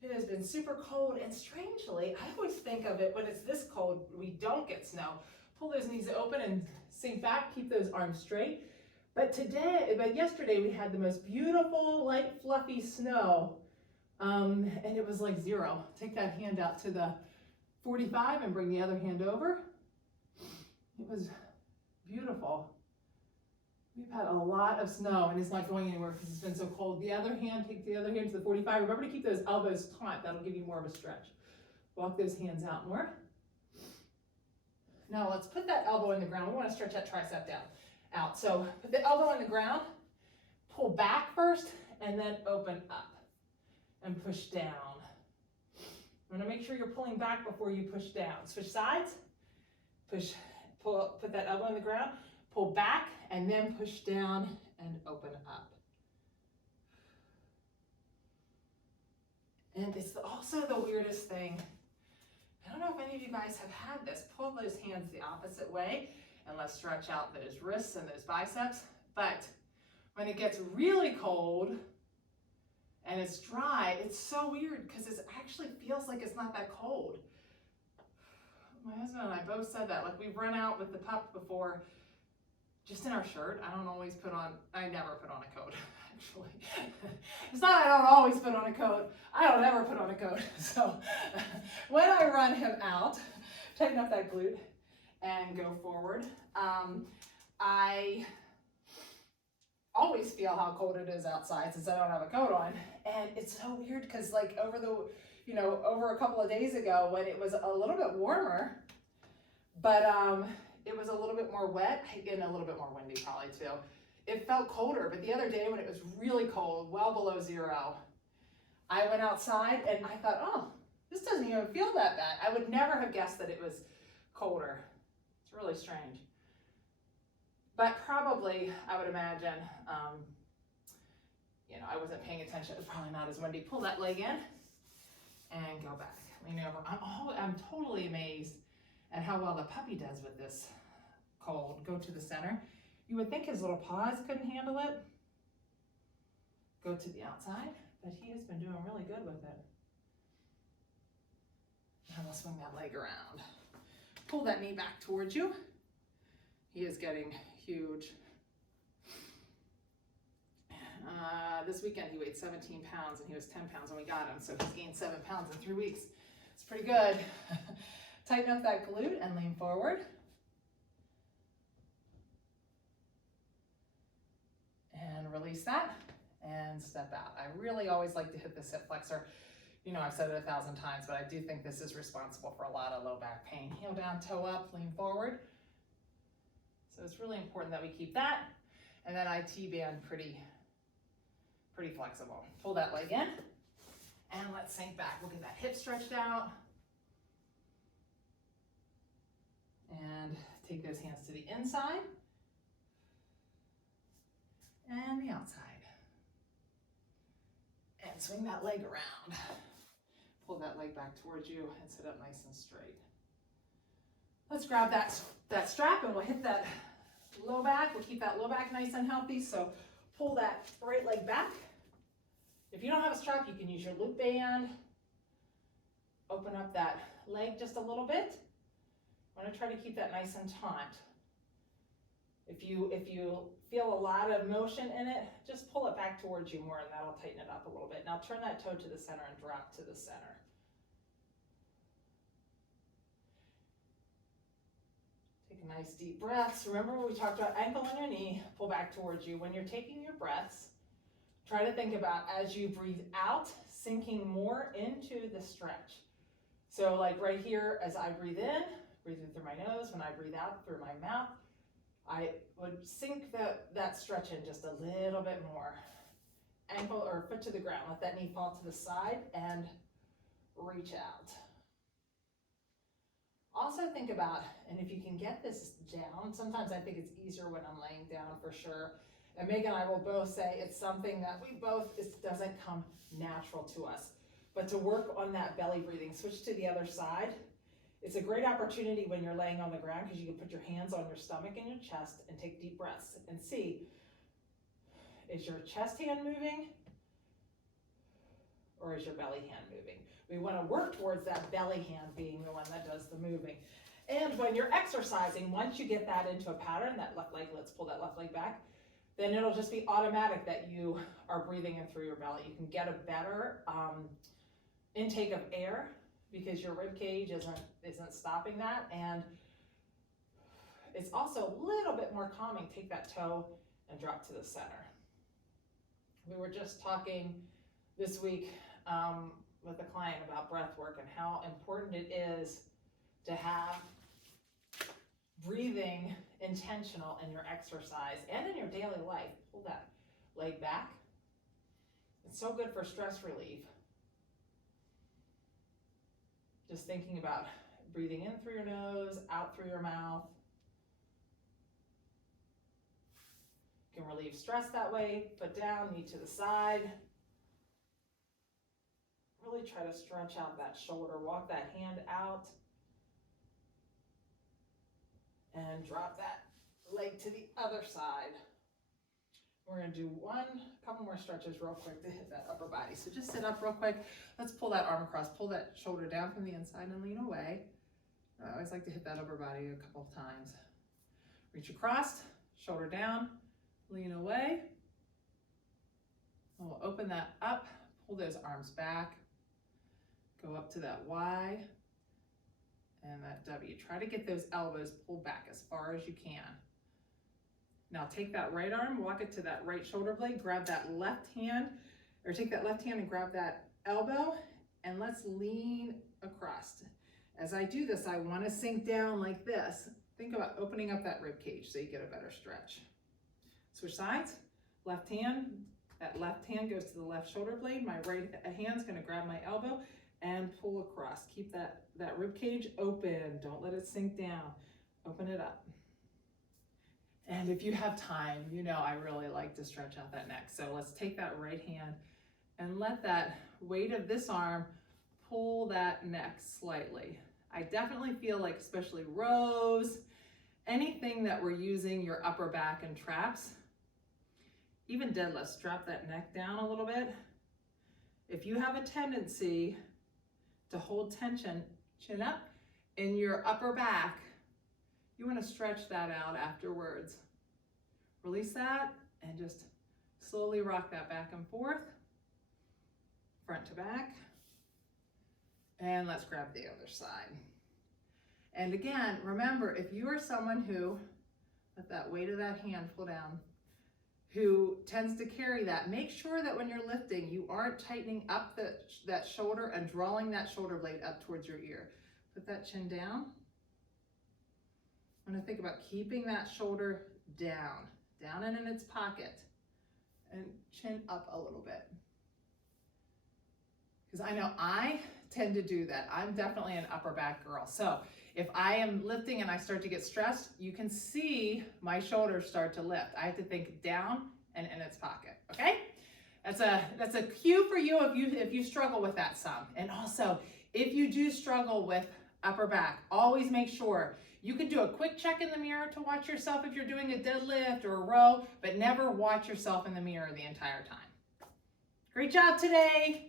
It has been super cold and strangely, I always think of it when it's this cold, we don't get snow. Pull those knees open and sink back, keep those arms straight. But yesterday we had the most beautiful, light, fluffy snow, and it was like 0. Take that hand out to the 45 and bring the other hand over. It was beautiful. We've had a lot of snow and it's not going anywhere because it's been so cold. The other hand, take the other hand to the 45. Remember to keep those elbows taut. That'll give you more of a stretch. Walk those hands out more. Now let's put that elbow in the ground. We want to stretch that tricep out. So put the elbow on the ground, pull back first, and then open up and push down. I'm going to make sure you're pulling back before you push down. Switch sides. Put that elbow on the ground, pull back, and then push down and open up. And it's also the weirdest thing. I don't know if any of you guys have had this. Pull those hands the opposite way and let's stretch out those wrists and those biceps. But when it gets really cold and it's dry, it's so weird because it actually feels like it's not that cold. My husband and I both said that. Like we've run out with the pup before, just in our shirt. I never put on a coat, actually. It's not I don't always put on a coat. I don't ever put on a coat. So when I run him out, tighten up that glute and go forward. I always feel how cold it is outside since I don't have a coat on. And it's so weird because like over a couple of days ago when it was a little bit warmer, but it was a little bit more wet and a little bit more windy probably too. It felt colder, but the other day when it was really cold, well below 0, I went outside and I thought, oh, this doesn't even feel that bad. I would never have guessed that it was colder. It's really strange. But probably, I would imagine, I wasn't paying attention. It was probably not as windy. Pull that leg in and go back. Lean over. I'm totally amazed at how well the puppy does with this cold. Go to the center. You would think his little paws couldn't handle it. Go to the outside, but he has been doing really good with it. Now we'll swing that leg around. Pull that knee back towards you. He is getting huge. This weekend he weighed 17 pounds and he was 10 pounds when we got him, so he's gained 7 pounds in 3 weeks. It's pretty good. Tighten up that glute and lean forward. And release that and step out. I really always like to hit this hip flexor. I've said it 1,000 times, but I do think this is responsible for a lot of low back pain. Heel down, toe up, lean forward. So it's really important that we keep that. And that IT band pretty flexible. Pull that leg in and let's sink back. We'll get that hip stretched out. And take those hands to the inside and the outside. And swing that leg around. Pull that leg back towards you and sit up nice and straight. Let's grab that strap and we'll hit that low back. We'll keep that low back nice and healthy. So pull that right leg back. If you don't have a strap, you can use your loop band. Open up that leg just a little bit. I want to try to keep that nice and taut. If you feel a lot of motion in it, just pull it back towards you more and that'll tighten it up a little bit. Now turn that toe to the center and drop to the center. Take a nice deep breath. Remember when we talked about ankle on your knee, pull back towards you. When you're taking your breaths, try to think about as you breathe out, sinking more into the stretch. So like right here, as I breathe in through my nose, when I breathe out through my mouth, I would sink that stretch in just a little bit more. Ankle or foot to the ground, let that knee fall to the side and reach out. Also think about, and if you can get this down, sometimes I think it's easier when I'm laying down for sure. And Megan and I will both say it's something that it doesn't come natural to us. But to work on that belly breathing, switch to the other side. It's a great opportunity when you're laying on the ground because you can put your hands on your stomach and your chest and take deep breaths and see, is your chest hand moving or is your belly hand moving? We want to work towards that belly hand being the one that does the moving. And when you're exercising, once you get that into a pattern, that left leg, let's pull that left leg back, then it'll just be automatic that you are breathing in through your belly. You can get a better intake of air because your rib cage isn't stopping that, and It's also a little bit more calming. Take that toe and drop to the center. We were just talking this week with a client about breath work and how important it is to have breathing intentional in your exercise and in your daily life. Pull that leg back. It's so good for stress relief. Just thinking about breathing in through your nose, out through your mouth. You can relieve stress that way. Foot down, knee to the side. Really try to stretch out that shoulder. Walk that hand out. And drop that leg to the other side. We're going to do a couple more stretches real quick to hit that upper body. So just sit up real quick. Let's pull that arm across. Pull that shoulder down from the inside and lean away. I always like to hit that upper body a couple of times. Reach across, shoulder down, lean away. And we'll open that up, pull those arms back. Go up to that Y and that W. Try to get those elbows pulled back as far as you can. Now take that right arm, walk it to that right shoulder blade, grab that left hand, or take that left hand and grab that elbow, and let's lean across. As I do this, I want to sink down like this. Think about opening up that rib cage so you get a better stretch. Switch sides, left hand, that left hand goes to the left shoulder blade, my right hand's going to grab my elbow and pull across. Keep that rib cage open, don't let it sink down, open it up. And if you have time, you know I really like to stretch out that neck. So let's take that right hand and let that weight of this arm pull that neck slightly. I definitely feel like, especially rows, anything that we're using your upper back and traps, even deadlifts, drop that neck down a little bit. If you have a tendency to hold tension, chin up, in your upper back, you want to stretch that out afterwards. Release that and just slowly rock that back and forth, front to back. And let's grab the other side. And again, remember, if you are someone who, let that weight of that hand pull down, who tends to carry that, make sure that when you're lifting, you aren't tightening up that shoulder and drawing that shoulder blade up towards your ear. Put that chin down. I want to think about keeping that shoulder down and in its pocket, and chin up a little bit. Because I know I tend to do that. I'm definitely an upper back girl. So if I am lifting and I start to get stressed, you can see my shoulders start to lift. I have to think down and in its pocket, okay? That's a cue for you if you struggle with that some. And also, if you do struggle with upper back, always make sure you can do a quick check in the mirror to watch yourself if you're doing a deadlift or a row, but never watch yourself in the mirror the entire time. Great job today.